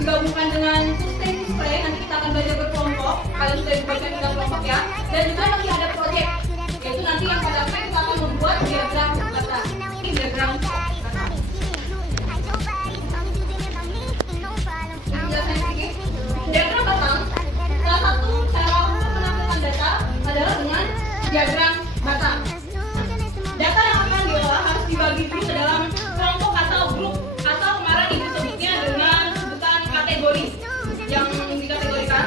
digabungkan dengan spray. Nanti kita akan belajar berkelompok. Kalian sudah dibagikan dengan kelompok ya. Dan juga nanti ada project, yaitu nanti yang pada akhirnya kita akan membuat diagram bata. Ini diagram bata. Diagram batang, salah satu cara untuk menampilkan data adalah dengan diagram batang. Data yang akan diolah harus dibagi dulu ke dalam kelompok atau grup, atau kemarin ibu sebutnya dengan sebutan kategori yang dikategorikan.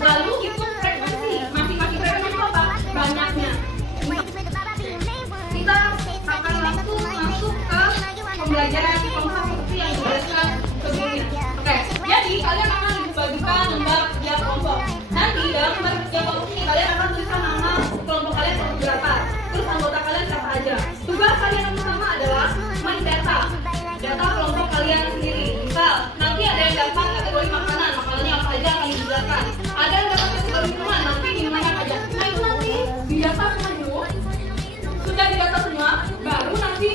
Lalu hitung frekuensi, masing-masing frekuensi itu apa? Banyaknya. Kita akan langsung masuk ke pembelajaran kelompok seperti yang dijelaskan sebelumnya. Oke, jadi kalian akan dibagikan lembar kerja kelompok. Nanti dalam lembar kerja kelompok ini kalian akan tuliskan nama kelompok kalian seperti berapa, terus anggota kalian siapa aja. Tugas kalian yang pertama adalah mendata data kelompok kalian sendiri. Misal, nanti ada yang dapat kategori makanan, makanannya apa aja akan dijelaskan. Ada yang dapat kategori minuman, nanti minumannya apa aja. Nah itu nanti didata semua dulu. Sudah didata semua, baru nanti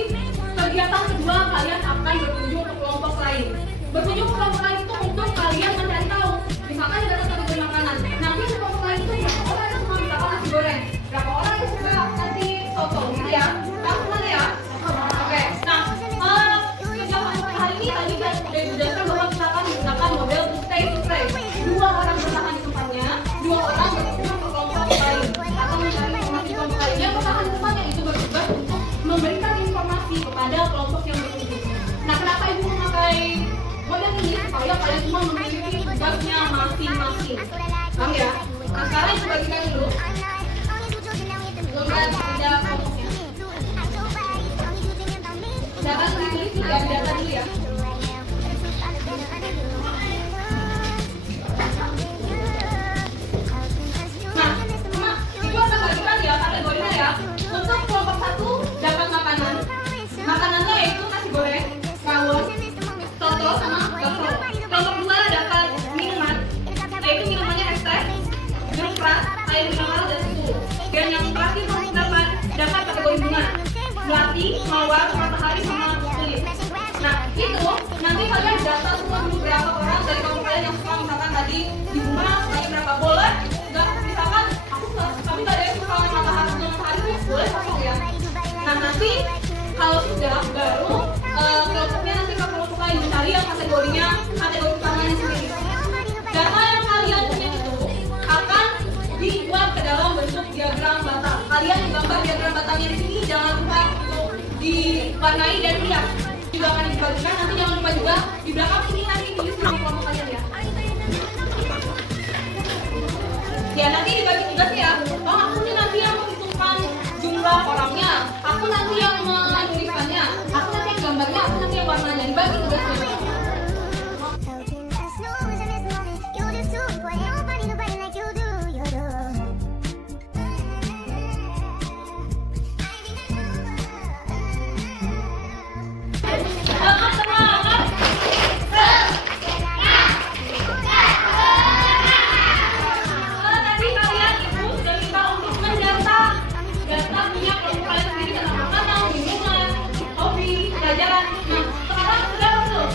kegiatan kedua kalian akan berkunjung ke kelompok lain. Berkunjung ke kelompok lain itu untuk kalian mencari tahu. Misalkan ada kategori makanan, nanti di kelompok lain itu berapa orang yang suka misalkan nasi goreng, berapa orang yang suka nanti soto, gitu ya. Langsung mana ya? Oke. Nah, kegiatan hari ini tadi saya sudah dijelaskan bahwa kita akan menggunakan model stay to play. 2 orang bertahan di tempatnya, 2 orang berkunjung ke kelompok lain atau mencari informasi kelompok lain. Yang bertahan di tempatnya itu bertugas untuk memberikan informasi kepada kelompok yang berkunjung. Nah, kenapa ibu memakai model ini? Supaya kalian semua memiliki tugasnya masing-masing. Paham ya? Nah, sekarang ibu bagikan dulu lembar kerja kelompoknya. Silakan tulis ya, data dulu ya. Nah, ibu akan bagikan ya kategorinya ya. Untuk kelompok 1 dapat makanan. Makanannya yaitu nasi goreng, rawon, soto sama bakso. Kelompok 2 dapat minuman, yaitu minumannya es teh, jeruk keras, air mineral dan susu. Dan yang terakhir kelompok 8 dapat kategori bunga, melati, mawar, matahari sama tulip. Nah itu nanti kalian data semua dulu berapa orang dari kelompok kalian yang suka misalkan tadi di bunga, lagi berapa boleh. Enggak, misalkan aku tapi nggak ada yang suka matahari boleh kosong ya. Nah nanti kalau sudah baru kelompoknya nanti ke kelompok lain mencari yang kategorinya kategori utamanya sendiri. Data yang kalian punya itu akan dibuat ke dalam bentuk diagram batang. Kalian gambar diagram batangnya di sini, jangan lupa untuk diwarnai dan lihat. Juga akan dibagikan, nanti jangan lupa juga di belakang sini nanti tulis nama kelompok kalian ya. Ya nanti dibagi tugas ya. Oh aku nih nanti yang menghitungkan jumlah orangnya, aku nanti yang menuliskannya, aku nanti yang gambarnya, aku nanti yang warnanya. Dibagi tugasnya. Sekarang sudah masuk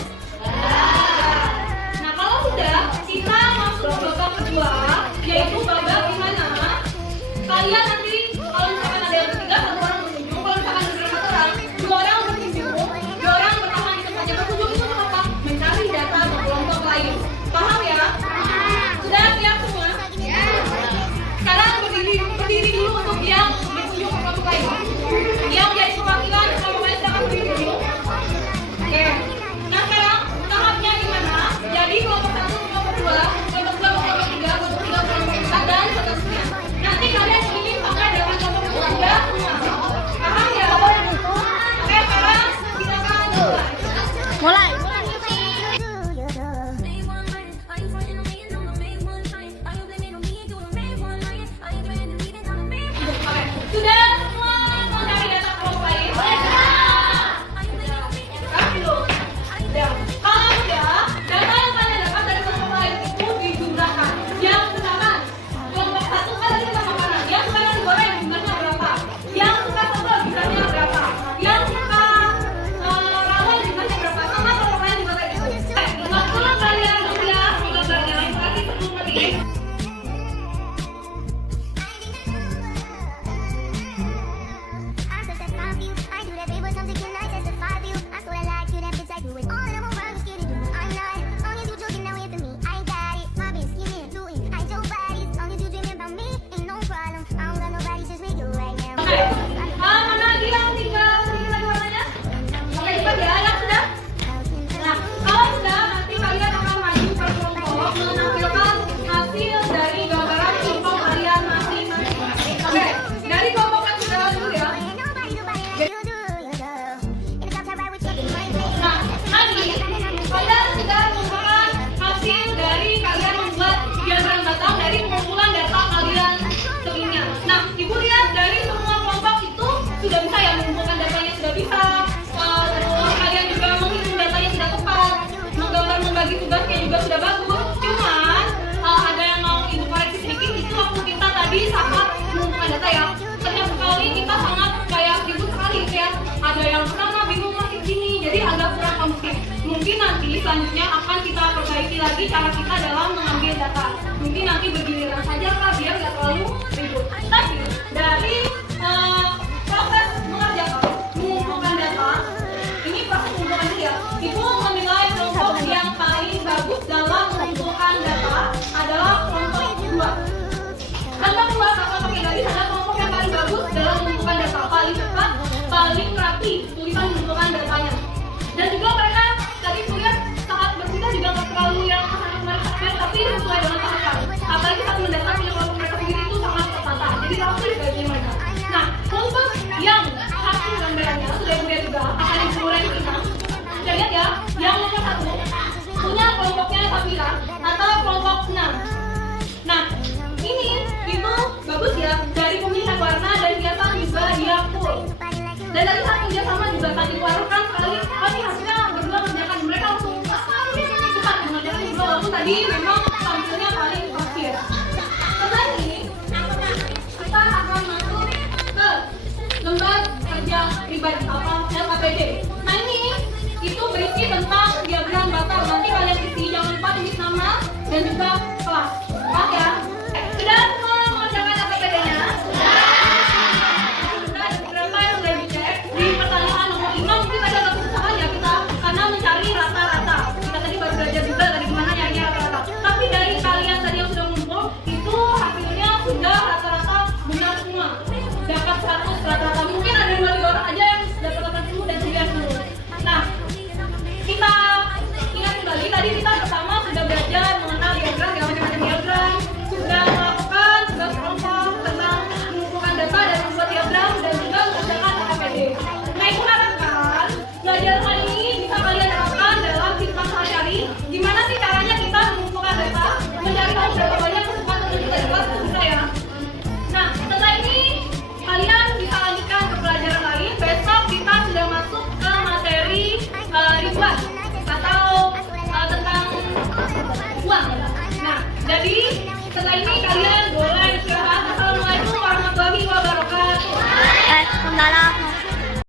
selanjutnya akan kita perbaiki lagi cara kita dalam mengambil data. Mungkin nanti bergiliran saja Kak, biar nggak terlalu ribut. Tapi dari proses mengumpulkan data, ini proses mengumpulkan dia. Ibu menilai kelompok yang paling bagus dalam mengumpulkan data adalah kelompok 2. Kelompok 2 kelompok yang tadi adalah kelompok yang paling bagus dalam mengumpulkan data, paling cepat, paling rapi tulisan mengumpulkan datanya. Dan juga mereka tadi lihat saat bercerita juga nggak terlalu yang sangat meresahkan, tapi sesuai dengan tahapan. Apalagi saat mendata punya kelompok mereka sendiri itu sangat tertata, jadi rapi gajinya mereka. Nah, kelompok yang hasil gambarannya sudah lihat juga akan yang kita. Kita lihat ya, yang nomor 1 punya kelompoknya Safira atau kelompok 6. Nah, ini itu bagus ya, dari pemilihan warna dan hiasan juga dia full. Dan dari saat kerja sama juga saat dikeluarkan sekali, ini hasilnya berdua mengerjakan mereka langsung cepat mengerjakan berdua, walaupun tadi memang tampilnya paling akhir. Setelah ini kita akan masuk ke lembar kerja pribadi atau LKPD. Nah ini itu berisi tentang diagram data. Nanti kalian isi, jangan lupa tulis nama dan juga kelas. Oke ya. Sudah semua mengerjakan LKPD-nya? Sudah ada beberapa yang sudah dicek. Di pertanyaan nomor 5 mungkin ada satu kesalahan ya kita karena mencari rata-rata. Kita tadi baru belajar juga dari gimana nyari rata-rata. Tapi dari kalian tadi yang sudah ngumpul itu hasilnya sudah rata-rata benar semua. Dapat 100 rata-rata. Mungkin ada 2-3 orang aja yang dapat 80 dan 90. Nah, kita ingat kembali tadi kita pertama sudah belajar mengenal diagram, macam-macam diagram, sudah melakukan tugas kelompok tentang mengumpulkan data dan membuat diagram dan juga mengerjakan LKPD. Nah, ibu harapkan belajar kali ini bisa kalian terapkan dalam kehidupan sehari-hari. Gimana sih caranya kita mengumpulkan data, mencari tahu berapa banyak kesempatan yang kita dapat, bisa ya. Nah, setelah ini kalian bisa lanjutkan ke pelajaran lain. Besok kita sudah masuk ke materi ribuan atau tentang uang. Nah, jadi setelah ini kalian